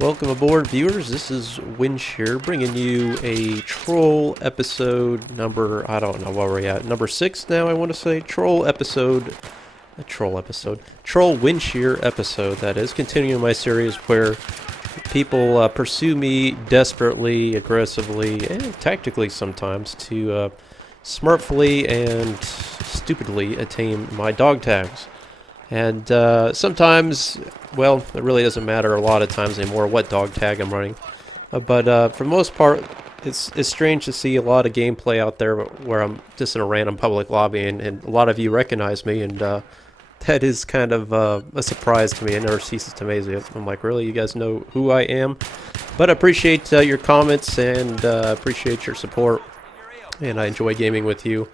Welcome aboard, viewers. This is Windshear bringing you a troll episode number, I don't know where we're at, number 6 now, I want to say. Troll Windshear episode, that is. Continuing my series where people pursue me desperately, aggressively, and tactically sometimes to smartfully and stupidly attain my dog tags. And sometimes, well, it really doesn't matter a lot of times anymore what dog tag I'm running. But for the most part, it's strange to see a lot of gameplay out there where I'm just in a random public lobby and a lot of you recognize me, and that is kind of a surprise to me. It never ceases to amaze me. I'm like, really? You guys know who I am? But I appreciate your comments and appreciate your support, and I enjoy gaming with you.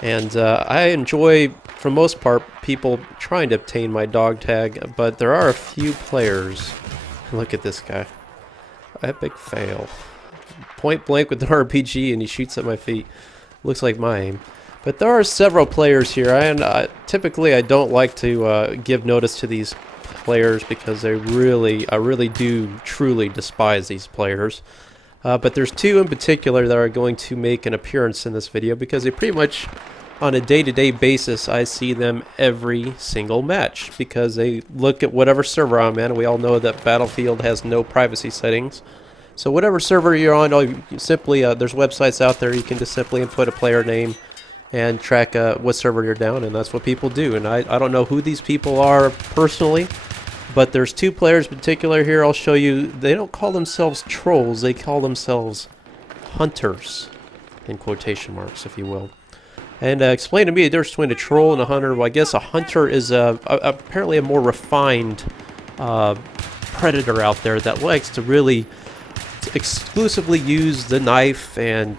And I enjoy, for the most part, people trying to obtain my dog tag, but there are a few players. Look at this guy. Epic fail. Point blank with an RPG and he shoots at my feet. Looks like my aim. But there are several players here, and typically I don't like to give notice to these players because I really do truly despise these players. But there's two in particular that are going to make an appearance in this video because they pretty much, on a day-to-day basis, I see them every single match because they look at whatever server I'm in. We all know that Battlefield has no privacy settings. So whatever server you're on, there's websites out there you can just simply input a player name and track what server you're down, and that's what people do. And I don't know who these people are personally, but there's two players in particular here. I'll show you. They don't call themselves trolls. They call themselves hunters, in quotation marks, if you will. And explain to me the difference between a troll and a hunter. Well, I guess a hunter is apparently a more refined predator out there that likes to really exclusively use the knife and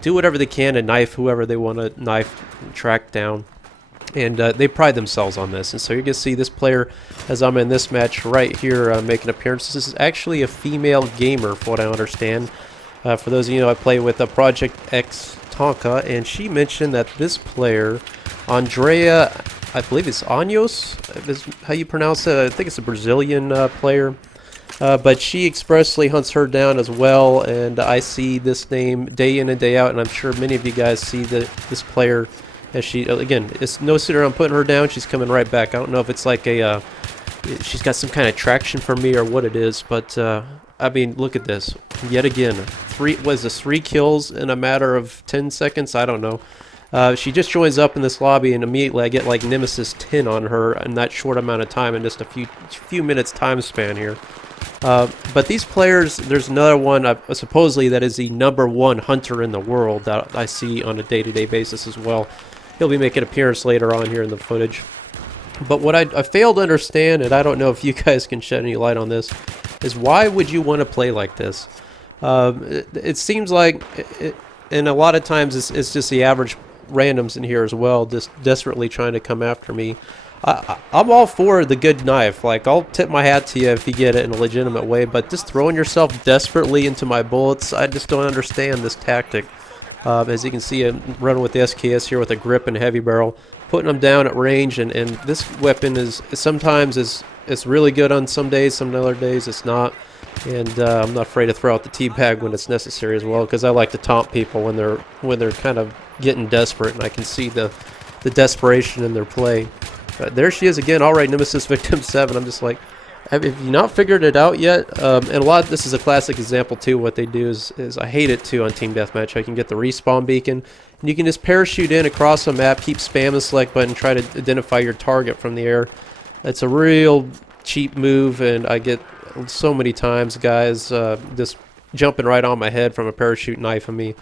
do whatever they can to knife whoever they want to knife, track down. And they pride themselves on this. And so you're going to see this player, as I'm in this match right here, make an appearance. This is actually a female gamer, from what I understand. For those of you know, I play with Project X Tonka, and she mentioned that this player, Andrea, I believe it's Años, is how you pronounce it. I think it's a Brazilian player. But she expressly hunts her down as well, and I see this name day in and day out, and I'm sure many of you guys see this player. As she, again, it's no sooner I'm putting her down, she's coming right back. I don't know if it's like she's got some kind of traction for me or what it is, but I mean, look at this. Yet again, three kills in a matter of 10 seconds? I don't know. She just joins up in this lobby, and immediately I get like Nemesis 10 on her in that short amount of time, in just a few minutes time span here. But these players, there's another one supposedly that is the #1 hunter in the world that I see on a day-to-day basis as well. He'll be making an appearance later on here in the footage. But what I fail to understand, and I don't know if you guys can shed any light on this, is why would you want to play like this? It seems like, and a lot of times it's just the average randoms in here as well, just desperately trying to come after me. I'm all for the good knife. Like, I'll tip my hat to you if you get it in a legitimate way, but just throwing yourself desperately into my bullets, I just don't understand this tactic. As you can see, I'm running with the SKS here with a grip and heavy barrel, putting them down at range, and this weapon is sometimes it's really good on some days, some other days it's not. And I'm not afraid to throw out the teabag when it's necessary as well, because I like to taunt people when they're kind of getting desperate, and I can see the desperation in their play. But there she is again. All right, Nemesis Victim 7. I'm just like, have you not figured it out yet? And this is a classic example too. What they do is I hate it too on Team Deathmatch. I can get the respawn beacon, and you can just parachute in across the map, keep spamming the select button, try to identify your target from the air. It's a real cheap move, and I get so many times guys just jumping right on my head from a parachute knifing me.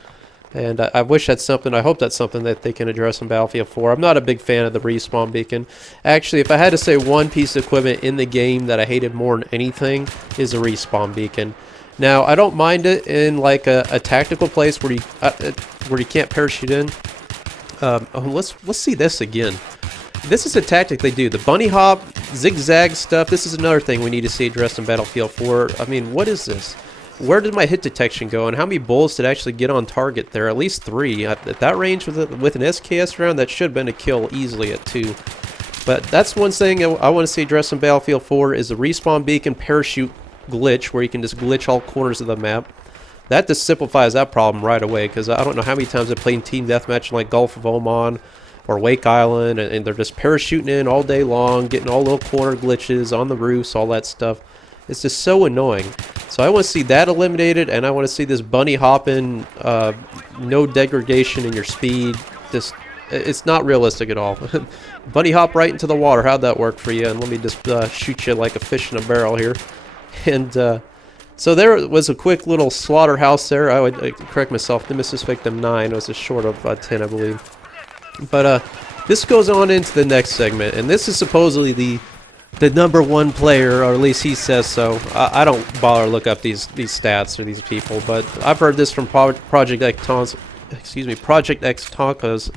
And I wish that's something, I hope that's something that they can address in Battlefield 4. I'm not a big fan of the respawn beacon. Actually, if I had to say one piece of equipment in the game that I hated more than anything, is a respawn beacon. Now, I don't mind it in like a tactical place where you can't parachute in. Let's see this again. This is a tactic they do. The bunny hop, zigzag stuff, this is another thing we need to see addressed in Battlefield 4. I mean, what is this? Where did my hit detection go, and how many bullets did actually get on target there? At least 3. At that range with an SKS round, that should have been a kill easily at 2. But that's one thing I want to see addressed in Battlefield 4 is the respawn beacon parachute glitch where you can just glitch all corners of the map. That just simplifies that problem right away, because I don't know how many times I've played Team Deathmatch like Gulf of Oman or Wake Island, and they're just parachuting in all day long, getting all little corner glitches on the roofs, all that stuff. It's just so annoying. So I want to see that eliminated, and I want to see this bunny hopping, no degradation in your speed. Just, it's not realistic at all. Bunny hop right into the water. How'd that work for you? And let me just shoot you like a fish in a barrel here. And so there was a quick little slaughterhouse there. I would correct myself. Nemesis Victim 9 was just short of 10, I believe. But this goes on into the next segment, and this is supposedly the #1 player, or at least he says so. I don't bother to look up these stats or these people, but I've heard this from Project X Tonka's.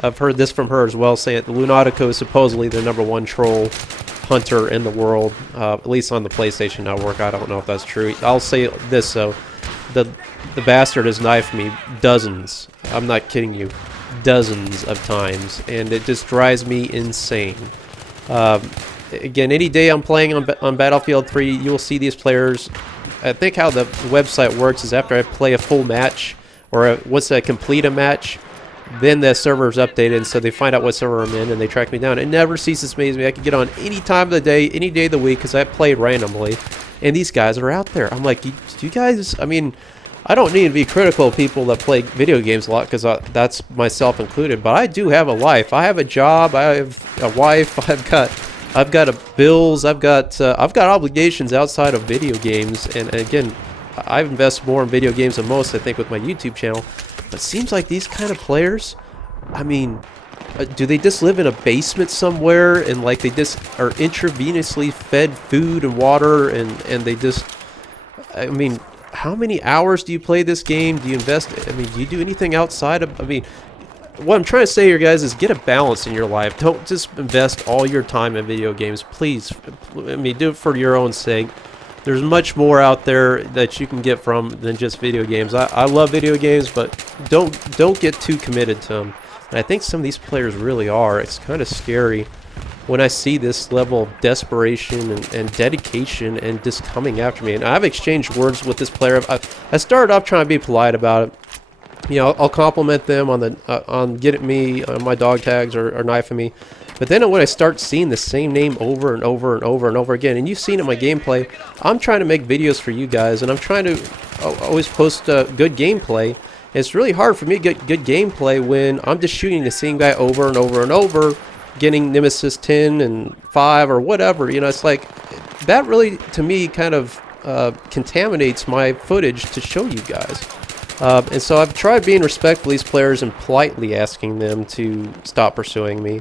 I've heard this from her as well, saying that Lunatico is supposedly the #1 troll hunter in the world, at least on the PlayStation Network. I don't know if that's true. I'll say this though, the bastard has knifed me dozens. I'm not kidding you, dozens of times, and it just drives me insane. Again, any day I'm playing on Battlefield 3, you will see these players. I think how the website works is after I play a full match, or once I complete a match, then the server is updated, and so they find out what server I'm in, and they track me down. It never ceases to amaze me. I can get on any time of the day, any day of the week, because I play randomly, and these guys are out there. I'm like, do you guys, I mean, I don't need to be critical of people that play video games a lot, because that's myself included, but I do have a life. I have a job, I have a wife, I've got bills, I've got obligations outside of video games, and again, I invest more in video games than most, I think, with my YouTube channel. But it seems like these kind of players, I mean, do they just live in a basement somewhere, and like they just are intravenously fed food and water, and they just, I mean, how many hours do you play this game? Do you invest, I mean, do you do anything outside of, I mean, what I'm trying to say here, guys, is get a balance in your life. Don't just invest all your time in video games. Please, I mean, do it for your own sake. There's much more out there that you can get from than just video games. I love video games, but don't get too committed to them. And I think some of these players really are. It's kind of scary when I see this level of desperation and dedication and just coming after me. And I've exchanged words with this player. I started off trying to be polite about it. You know, I'll compliment them on the on getting me on my dog tags or knifing me. But then when I start seeing the same name over and over and over and over again, and you've seen it in my gameplay, I'm trying to make videos for you guys, and I'm trying to always post good gameplay. It's really hard for me to get good gameplay when I'm just shooting the same guy over and over and over, getting Nemesis 10 and 5 or whatever. You know, it's like, that really, to me, kind of contaminates my footage to show you guys. And so I've tried being respectful to these players and politely asking them to stop pursuing me.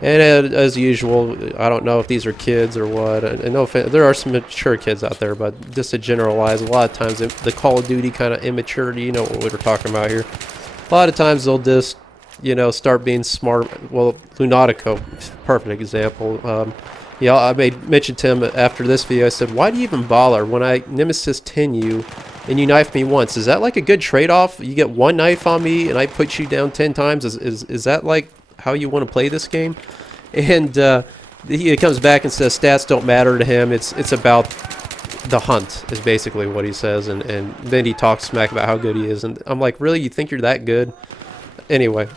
And as usual, I don't know if these are kids or what. I know there are some mature kids out there, but just to generalize, a lot of times the Call of Duty kind of immaturity, you know what we were talking about here. A lot of times they'll just, you know, start being smart. Well, Lunatico, perfect example. Yeah, I made mention to him after this video. I said, why do you even bother when I Nemesis 10 you and you knife me once? Is that like a good trade-off? You get one knife on me and I put you down 10 times? Is that like how you want to play this game? And he comes back and says stats don't matter to him. It's about the hunt is basically what he says. And then he talks smack about how good he is. And I'm like, really? You think you're that good? Anyway,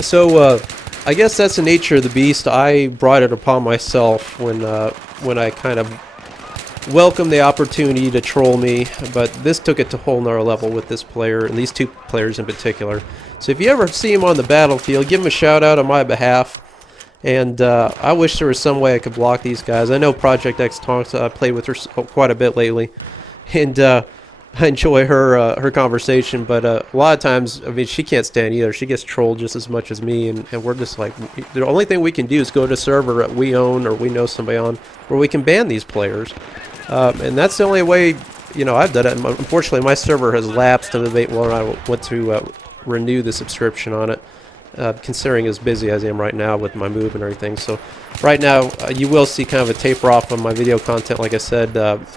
so I guess that's the nature of the beast. I brought it upon myself when I kind of welcomed the opportunity to troll me, but this took it to a whole nother level with this player, and these two players in particular. So if you ever see him on the battlefield, give him a shout out on my behalf. And I wish there was some way I could block these guys. I know Project X Tonka, I played with her quite a bit lately, and I enjoy her conversation, but a lot of times, I mean, she can't stand either. She gets trolled just as much as me, and we're just like, the only thing we can do is go to a server that we own or we know somebody on where we can ban these players. And that's the only way, you know, I've done it. Unfortunately, my server has lapsed in the debate when I went to renew the subscription on it, considering as busy as I am right now with my move and everything. So right now, you will see kind of a taper off on my video content, like I said,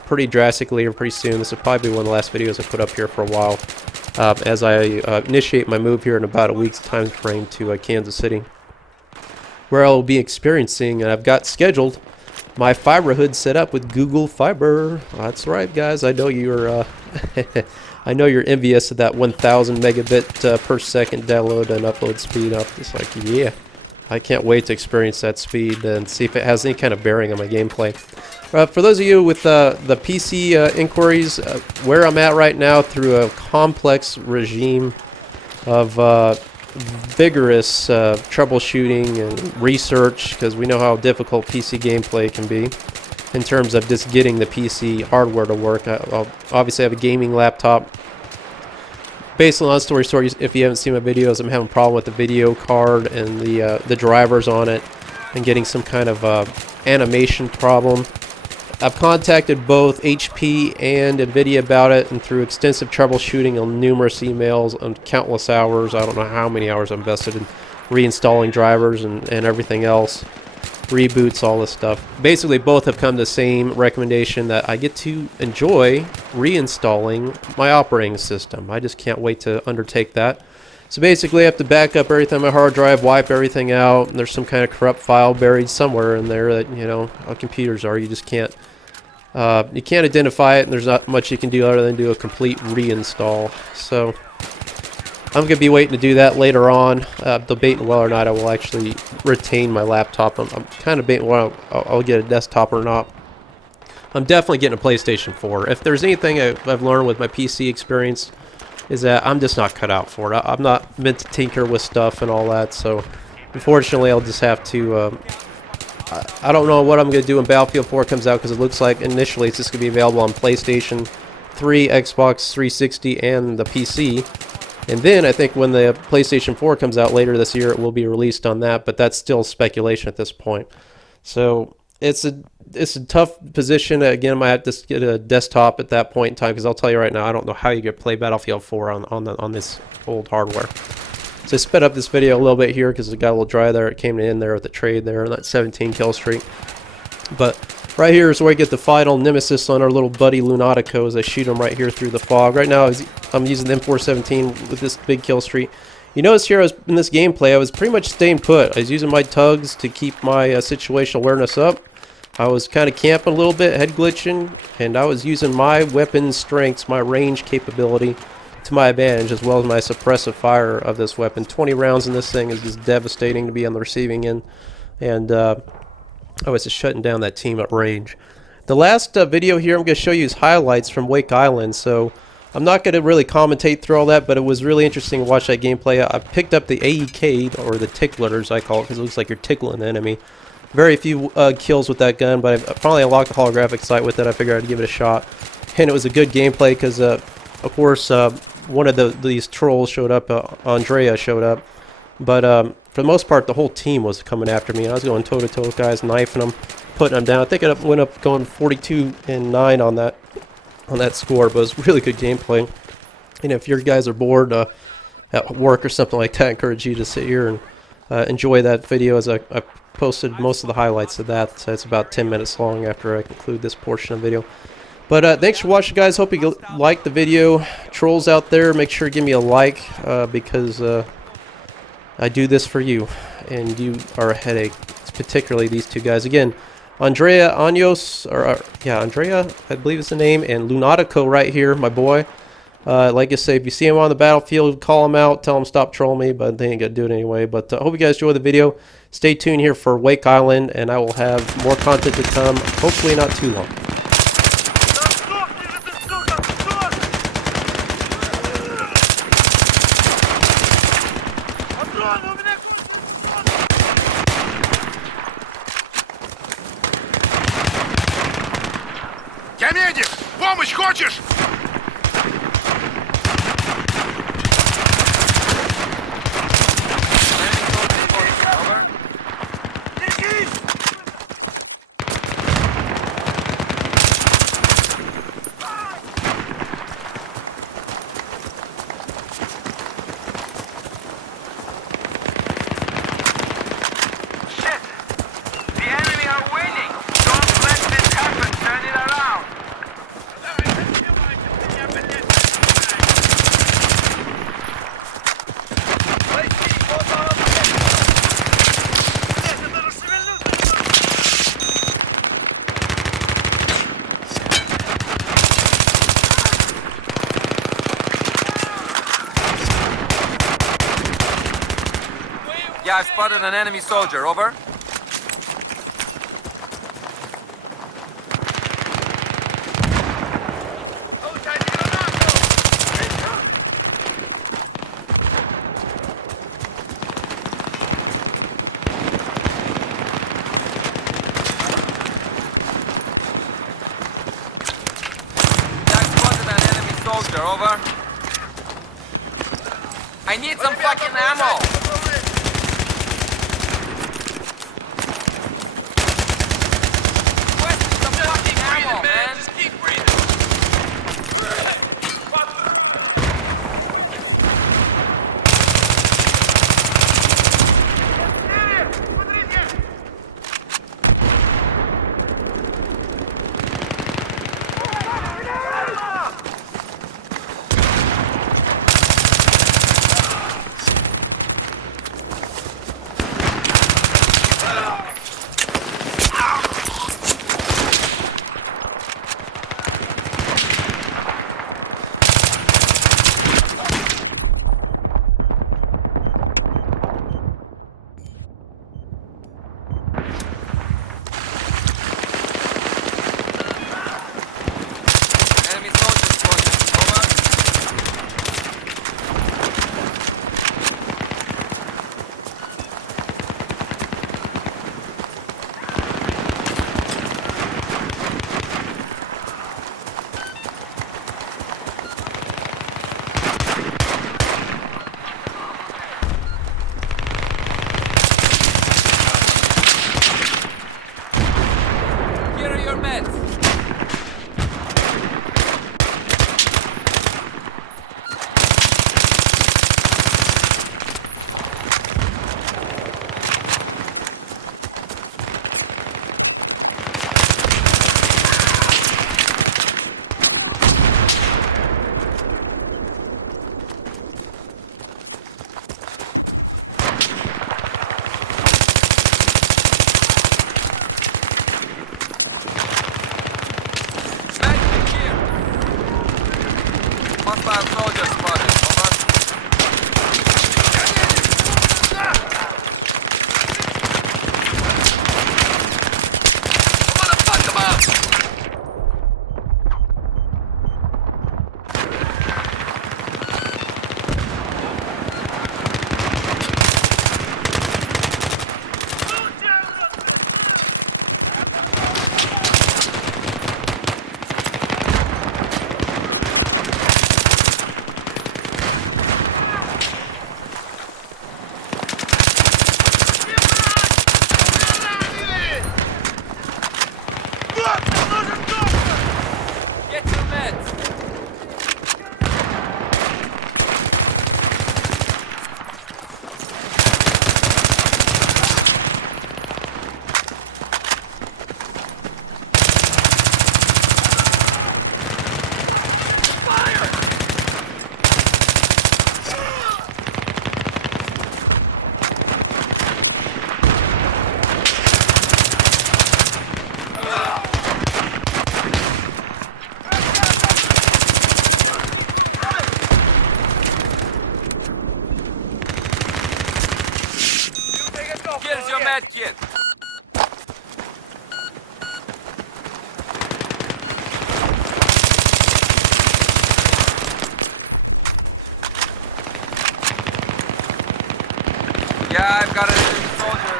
pretty drastically or pretty soon. This will probably be one of the last videos I put up here for a while, as I initiate my move here in about a week's time frame to Kansas City, where I'll be experiencing, and I've got scheduled, my fiber hood set up with Google Fiber. That's right, guys. I know you're I know you're envious of that 1,000 megabit per second download and upload speed. I'm just like, yeah, I can't wait to experience that speed and see if it has any kind of bearing on my gameplay. For those of you with the PC inquiries, where I'm at right now through a complex regime of vigorous troubleshooting and research, because we know how difficult PC gameplay can be in terms of just getting the PC hardware to work. I'll obviously have a gaming laptop. Basically, on story, if you haven't seen my videos, I'm having a problem with the video card and the drivers on it, and getting some kind of animation problem. I've contacted both HP and NVIDIA about it, and through extensive troubleshooting on numerous emails and countless hours, I don't know how many hours I've invested in reinstalling drivers and everything else, reboots, all this stuff. Basically, both have come to the same recommendation that I get to enjoy reinstalling my operating system. I just can't wait to undertake that. So basically, I have to back up everything on my hard drive, wipe everything out, and there's some kind of corrupt file buried somewhere in there that, you know, how computers are. You just can't identify it, and there's not much you can do other than do a complete reinstall. So I'm going to be waiting to do that later on, debating whether or not I will actually retain my laptop. I'm kind of debating whether I'll get a desktop or not. I'm definitely getting a PlayStation 4. If there's anything I've learned with my PC experience, is that I'm just not cut out for it. I'm not meant to tinker with stuff and all that, so unfortunately I'll just have to, I don't know what I'm going to do when Battlefield 4 comes out, because it looks like initially it's just going to be available on PlayStation 3, Xbox 360, and the PC. And then I think when the PlayStation 4 comes out later this year, it will be released on that, but that's still speculation at this point. So it's a tough position. Again, I might have to get a desktop at that point in time, because I'll tell you right now, I don't know how you could play Battlefield 4 on this old hardware. So I sped up this video a little bit here because it got a little dry there. It came in there with the trade there on that 17 kill streak. But right here is where I get the final nemesis on our little buddy Lunatico, as I shoot him right here through the fog. Right now I'm using the M417 with this big kill streak. You notice here in this gameplay, I was pretty much staying put. I was using my tugs to keep my situational awareness up. I was kind of camping a little bit, head glitching, and I was using my weapon strengths, my range capability to my advantage, as well as my suppressive fire of this weapon. 20 rounds in this thing is just devastating to be on the receiving end, and I was just shutting down that team at range. The last video here I'm going to show you is highlights from Wake Island, so I'm not going to really commentate through all that, but it was really interesting to watch that gameplay. I picked up the AEK, or the tickler as I call it, because it looks like you're tickling the enemy. Very few kills with that gun, but I finally unlocked the holographic sight with it. I figured I'd give it a shot, and it was a good gameplay because, of course, one of these trolls showed up. Andrea showed up, but for the most part, the whole team was coming after me. I was going toe-to-toe with guys, knifing them, putting them down. I think it went up going 42-9 on that score, but it was really good gameplay. And if your guys are bored at work or something like that, I encourage you to sit here and enjoy that video, as I posted most of the highlights of that. So it's about 10 minutes long after I conclude this portion of the video. But thanks for watching, guys. Hope you liked the video. Trolls out there, make sure to give me a like, because I do this for you, and you are a headache. It's particularly these two guys. Again, Andrea, Andrea, I believe is the name, and Lunatico right here, my boy. Like I say, if you see him on the battlefield, call him out, tell him stop trolling me, but they ain't gonna do it anyway. But I hope you guys enjoy the video. Stay tuned here for Wake Island, and I will have more content to come, hopefully not too long. Я медик! Помощь хочешь? Yeah, I've spotted an enemy soldier. Over. Soldier, over. I need some fucking ammo! Where's some fucking ammo, man? Just keep breathing. Hostile soldier spotted. Here's your med kit. Yeah, I've got an enemy soldier.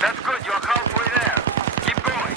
That's good, you're halfway there. Keep going.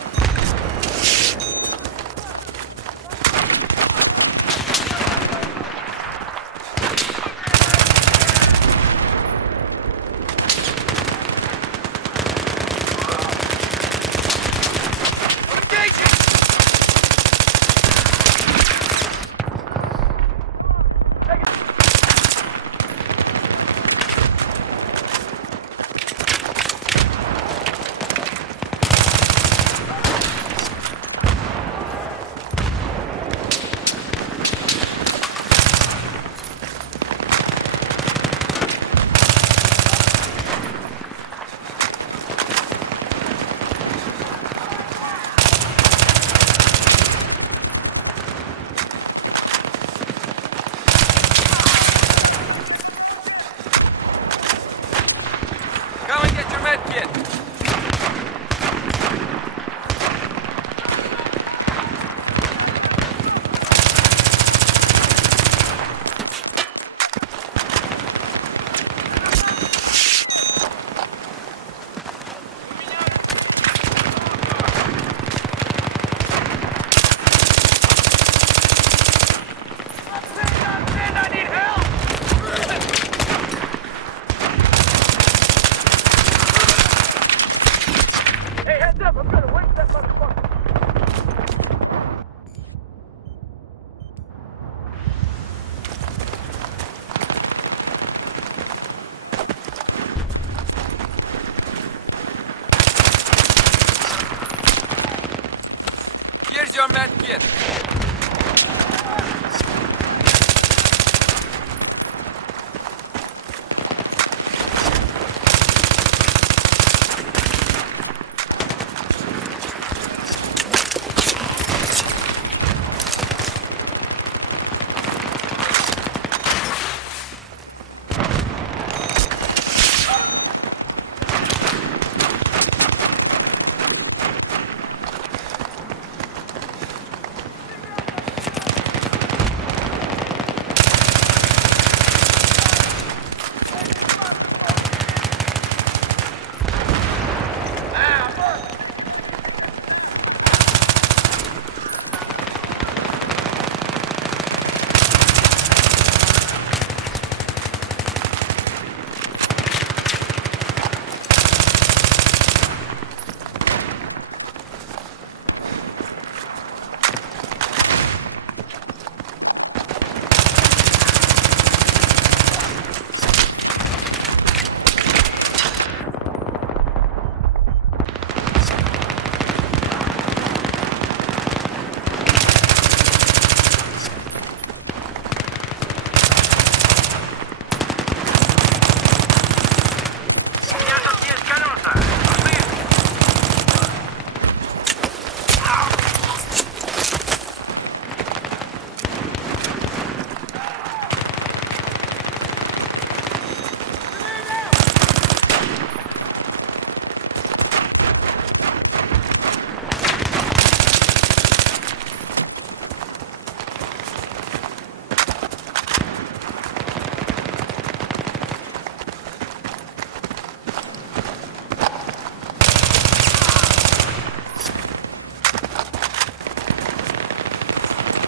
Here's your med kit.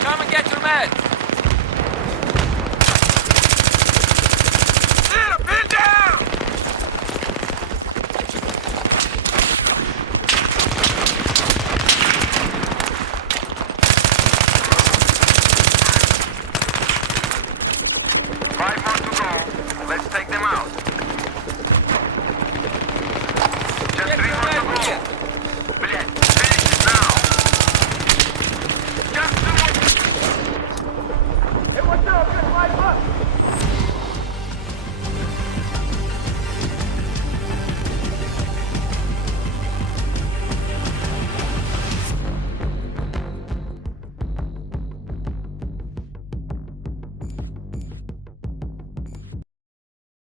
Come and get your meds.